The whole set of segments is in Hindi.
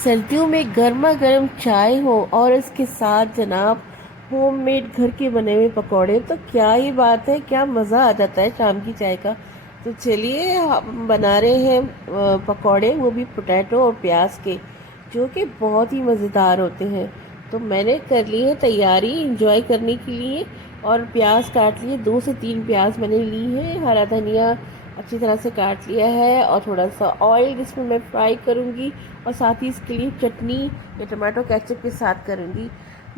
सर्दियों में गर्मा गर्म चाय हो और इसके साथ जनाब होममेड घर के बने हुए पकौड़े, तो क्या ही बात है, क्या मज़ा आ जाता है शाम की चाय का। तो चलिए हम बना रहे हैं पकौड़े, वो भी पोटैटो और प्याज के, जो कि बहुत ही मज़ेदार होते हैं। तो मैंने कर ली है तैयारी इंजॉय करने के लिए, और प्याज काट लिए, 2 से 3 प्याज मैंने ली है, हरा धनिया अच्छी तरह से काट लिया है, और थोड़ा सा ऑयल जिसमें मैं फ्राई करूँगी, और साथ ही इसके लिए चटनी या टमाटो केचप के साथ करूँगी।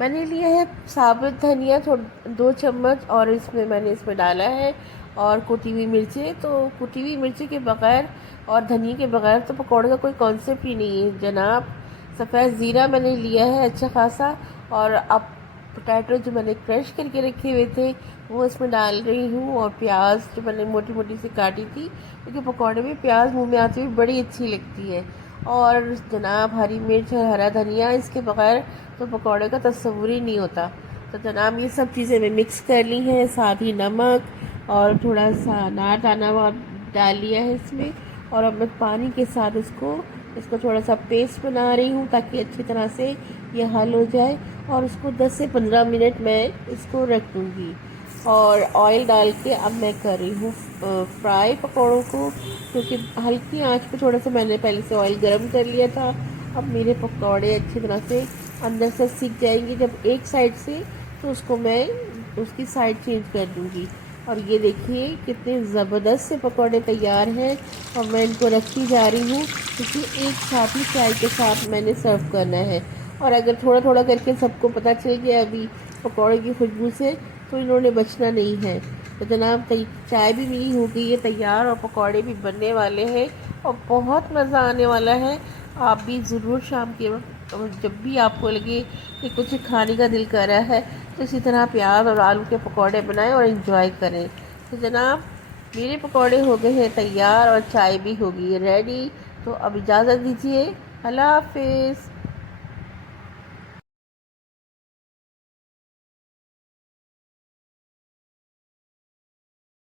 मैंने लिया है साबुत धनिया 2 चम्मच, और इसमें डाला है, और कुटी हुई मिर्चें। तो कुटी हुई मिर्ची के बगैर और धनिया के बगैर तो पकौड़े का कोई कॉन्सेप्ट ही नहीं है जनाब। सफ़ेद ज़ीरा मैंने लिया है अच्छा खासा, और अब पोटैटो जो मैंने क्रश करके रखे हुए थे वो इसमें डाल रही हूँ, और प्याज जो मैंने मोटी मोटी सी काटी थी, क्योंकि पकौड़े में प्याज मुंह में आती हुई बड़ी अच्छी लगती है। और जनाब हरी मिर्च और हरा धनिया, इसके बगैर तो पकौड़े का तस्वुर ही नहीं होता। तो जनाब ये सब चीज़ें मैं मिक्स कर ली हैं, साथ ही नमक और थोड़ा सा अनार दाना डाल लिया है इसमें। और अब मैं पानी के साथ इसको थोड़ा सा पेस्ट बना रही हूँ, ताकि अच्छी तरह से ये हल हो जाए। और उसको 10 से 15 मिनट मैं इसको रख दूँगी, और ऑयल डाल के अब मैं कर रही हूँ फ्राई पकौड़ों को, क्योंकि हल्की आंच पे थोड़ा सा मैंने पहले से ऑयल गर्म कर लिया था। अब मेरे पकौड़े अच्छी तरह से अंदर से सीख जाएंगे जब एक साइड से, तो उसको मैं उसकी साइड चेंज कर दूँगी। और ये देखिए कितने ज़बरदस्त से पकौड़े तैयार हैं, और मैं इनको रखती जा रही हूँ, क्योंकि एक साथ ही चाय के साथ मैंने सर्व करना है। और अगर थोड़ा थोड़ा करके सबको पता चल गया अभी पकौड़े की खुशबू से, तो इन्होंने बचना नहीं है। तो जनाब चाय भी मेरी हो गई है तैयार, और पकौड़े भी बनने वाले हैं, और बहुत मज़ा आने वाला है। आप भी ज़रूर शाम के वक्त, और जब भी आपको लगे कि कुछ खाने का दिल कर रहा है, तो इसी तरह प्याज और आलू के पकौड़े बनाएं और इन्जॉय करें। तो जनाब मेरे पकौड़े हो गए हैं तैयार, और चाय भी हो गई है रेडी। तो अब इजाज़त दीजिए, अल्लाह हाफिज़।